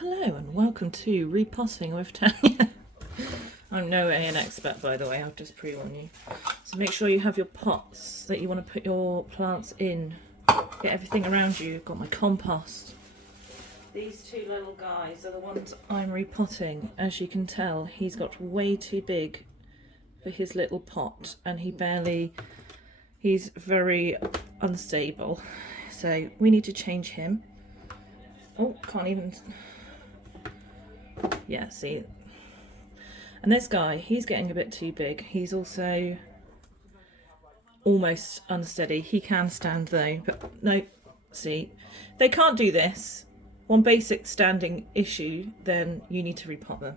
Hello and welcome to Repotting with Tanya. I'm no way an expert, by the way, I'll just pre-warn you. So make sure you have your pots that you want to put your plants in. Get everything around you. I've got my compost. These two little guys are the ones I'm repotting. As you can tell, he's got way too big for his little pot and he's very unstable. So we need to change him. Oh, can't even... Yeah, see. And this guy, he's getting a bit too big. He's also almost unsteady. He can stand though, but no, see. They can't do this. One basic standing issue, then you need to repot them.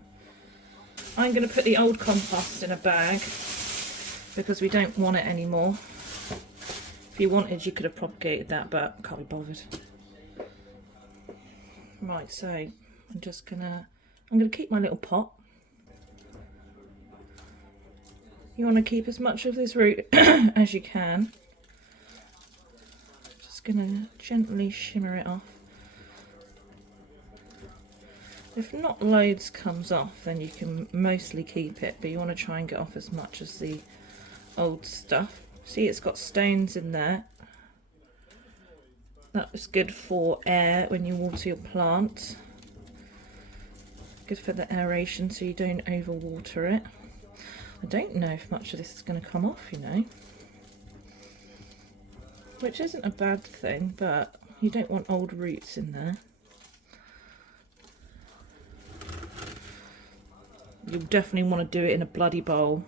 I'm going to put the old compost in a bag because we don't want it anymore. If you wanted, you could have propagated that, but can't be bothered. Right, so I'm going to keep my little pot. You want to keep as much of this root as you can. Just going to gently shimmer it off. If not loads comes off, then you can mostly keep it, but you want to try and get off as much as the old stuff. See, it's got stones in there. That's good for air when you water your plant. Good for the aeration so you don't overwater it. I don't know if much of this is going to come off, you know. Which isn't a bad thing, but you don't want old roots in there. You'll definitely want to do it in a bloody bowl,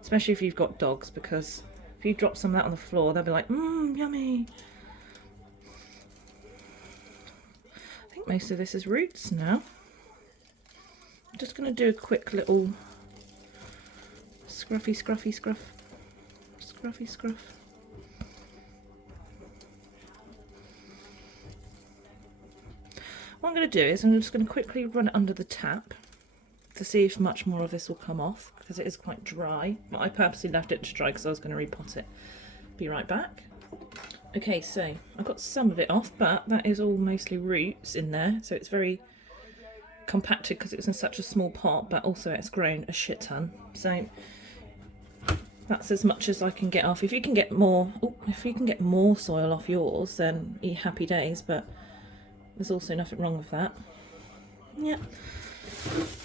especially if you've got dogs, because if you drop some of that on the floor, they'll be like, yummy. I think most of this is roots now. I'm just going to do a quick little scruffy scruff. What I'm going to do is I'm just going to quickly run it under the tap to see if much more of this will come off, because it is quite dry. But I purposely left it to dry because I was going to repot it. Be right back. Okay, so I've got some of it off, but that is all mostly roots in there, so it's very compacted because it's in such a small pot, but also it's grown a shit ton. So that's as much as I can get off. If you can get more, soil off yours, then happy days, but there's also nothing wrong with that. Yeah.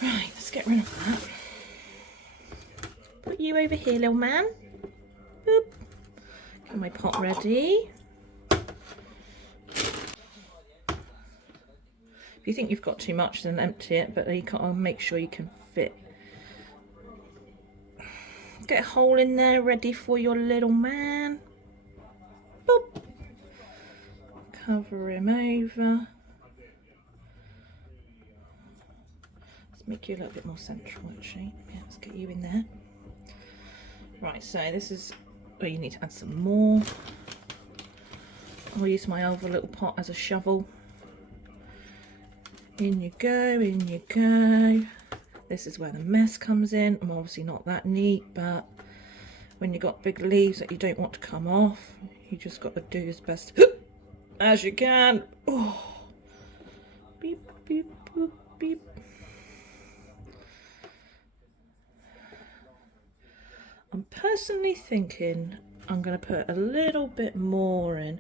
Right, let's get rid of that. Put you over here, little man. Boop. Get my pot ready. If you think you've got too much, then empty it, but you can't make sure you can fit. Get a hole in there ready for your little man. Boop. Cover him over. Let's make you a little bit more central, actually. Yeah, let's get you in there. Right, so this is where you need to add some more. I'll use my other little pot as a shovel. In you go, in you go. This is where the mess comes in. I'm obviously not that neat, but when you've got big leaves that you don't want to come off, you just got to do as best as you can. Oh. Beep, beep, boop, beep. I'm personally thinking I'm going to put a little bit more in,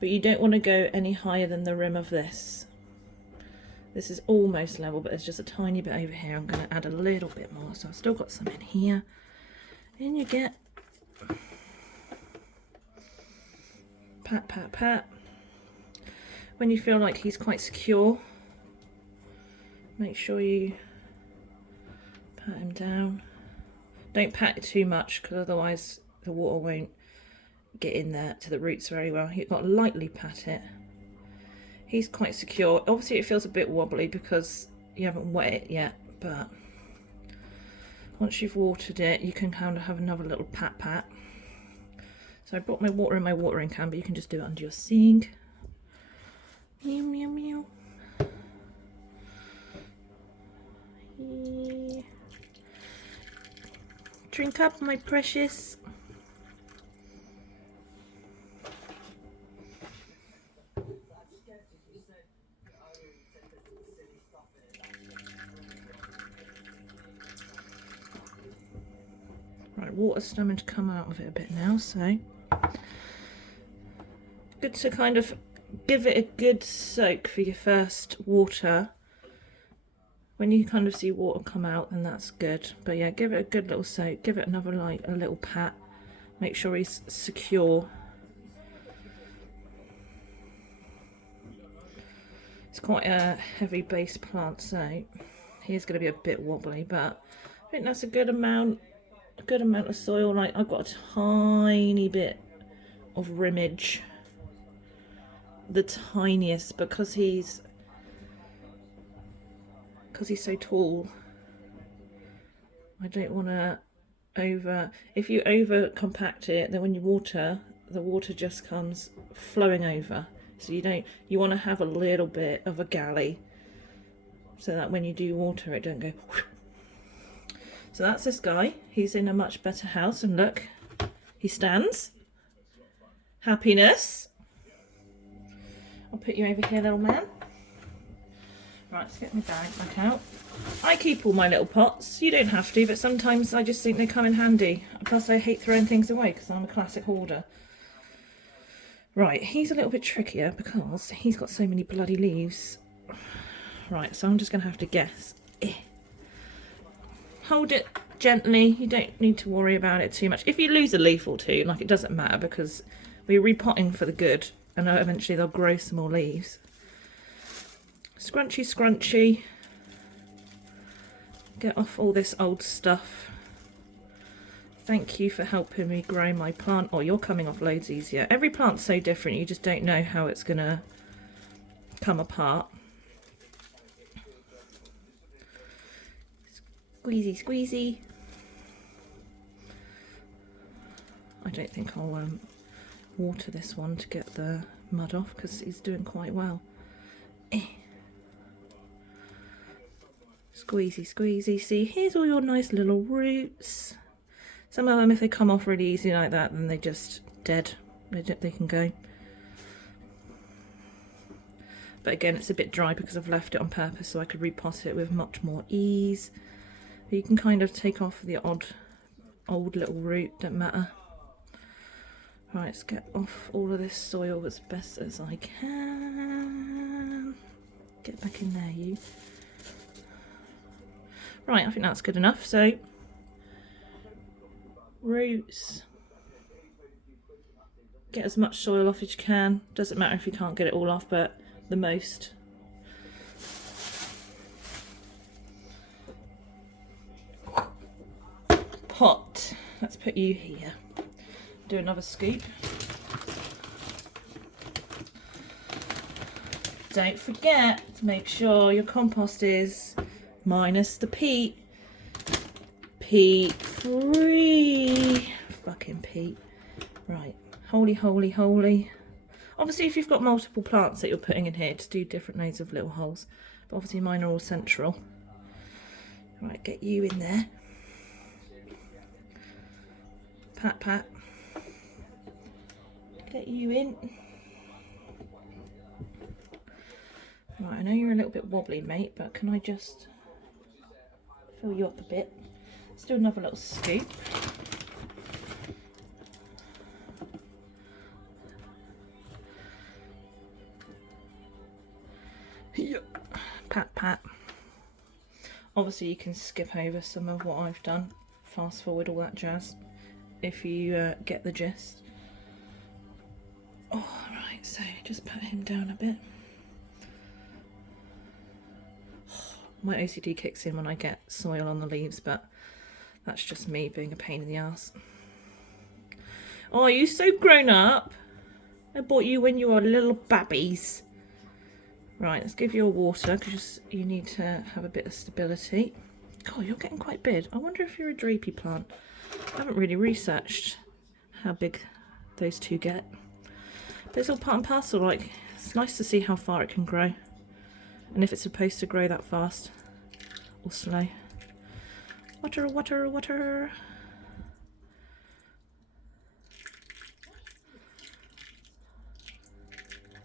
but you don't want to go any higher than the rim of this. This is almost level, but there's just a tiny bit over here. I'm going to add a little bit more, so I've still got some in here. And you get pat, pat, pat. When you feel like he's quite secure, make sure you pat him down. Don't pat it too much, because otherwise the water won't get in there to the roots very well. You've got to lightly pat it. He's quite secure. Obviously it feels a bit wobbly because you haven't wet it yet, but once you've watered it, you can kind of have another little pat pat. So I brought my water in my watering can, but you can just do it under your sink. Meow, meow, meow. Yeah. Drink up, my precious. water's starting to come out of it a bit now, so good to kind of give it a good soak for your first water. When you kind of see water come out, then that's good. But yeah, give it a good little soak, give it another like a little pat, make sure he's secure. It's quite a heavy base plant, so he's going to be a bit wobbly, but I think that's a good amount of soil. Like, I've got a tiny bit of rimmage, the tiniest, because he's so tall. I don't want to if you over compact it, then when you water, the water just comes flowing over. So you want to have a little bit of a galley so that when you do water it don't go whoosh. So that's this guy. He's in a much better house, and look, he stands. Happiness. I'll put you over here, little man. Right, let's get my bag back out. I keep all my little pots. You don't have to, but sometimes I just think they come in handy. Plus I hate throwing things away because I'm a classic hoarder. Right, he's a little bit trickier because he's got so many bloody leaves. Right, so I'm just going to have to guess. Hold it gently. You don't need to worry about it too much. If you lose a leaf or two, like, it doesn't matter because we're repotting for the good, and eventually they'll grow some more leaves. Scrunchy, scrunchy. Get off all this old stuff. Thank you for helping me grow my plant. Oh, you're coming off loads easier. Every plant's so different, you just don't know how it's going to come apart. Squeezy, squeezy. I don't think I'll water this one to get the mud off because he's doing quite well. Squeezy, squeezy. See, here's all your nice little roots. Some of them, if they come off really easy like that, then they're just dead. They can go. But again, it's a bit dry because I've left it on purpose so I could repot it with much more ease. But you can kind of take off the old little root, don't matter. Right, let's get off all of this soil as best as I can. Get back in there, you. Right, I think that's good enough. So, roots. Get as much soil off as you can. Doesn't matter if you can't get it all off, but the most. Pot. Let's put you here. Do another scoop. Don't forget to make sure your compost is minus the peat. Peat free. Fucking peat. Right. Holy, holy, holy. Obviously, if you've got multiple plants that you're putting in here, just do different loads of little holes. But obviously mine are all central. Right, get you in there. Pat, pat. Get you in. Right, I know you're a little bit wobbly, mate, but can I just fill you up a bit? Let's do another little scoop. Pat, pat. Obviously you can skip over some of what I've done. Fast forward, all that jazz. If you get the gist. Alright, so just put him down a bit. My OCD kicks in when I get soil on the leaves, but that's just me being a pain in the ass. Oh, you're so grown up. I bought you when you were little babbies. Right, let's give you a water because you need to have a bit of stability. God, you're getting quite big. I wonder if you're a drapey plant. I haven't really researched how big those two get. But it's all part and parcel. Like, it's nice to see how far it can grow. And if it's supposed to grow that fast or slow. Water, water, water.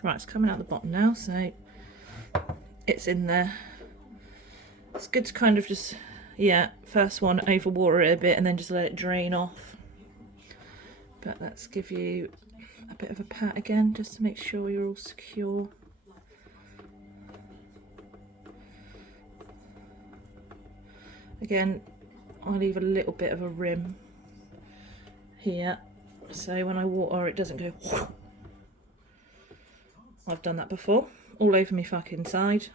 Right, it's coming out the bottom now, so it's in there. It's good to kind of just yeah, first one, overwater it a bit and then just let it drain off. But let's give you a bit of a pat again, just to make sure you're all secure. Again, I leave a little bit of a rim here, so when I water it doesn't go whoosh. I've done that before, all over me fucking side.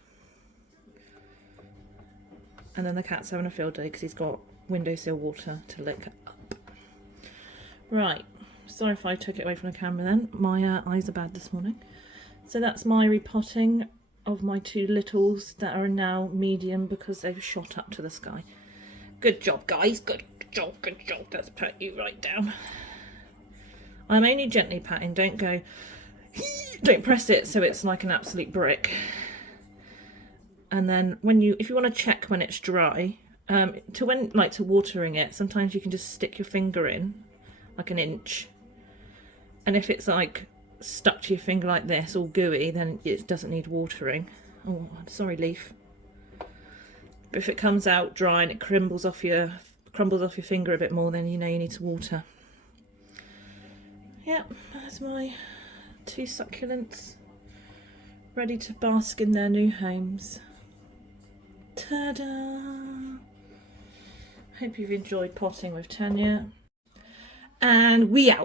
And then the cat's having a field day because he's got windowsill water to lick up. Right, sorry if I took it away from the camera then. My eyes are bad this morning. So that's my repotting of my two littles that are now medium because they've shot up to the sky. Good job, guys. Good job, good job. Let's pat you right down. I'm only gently patting, don't go, don't press it so it's like an absolute brick. And then if you want to check when it's dry, to watering it, sometimes you can just stick your finger in, like an inch. And if it's like stuck to your finger like this, all gooey, then it doesn't need watering. Oh, sorry, leaf. But if it comes out dry and it crumbles off your finger a bit more, then you know you need to water. Yep, that's my two succulents ready to bask in their new homes. Ta-da! Hope you've enjoyed potting with Tanya. And we out.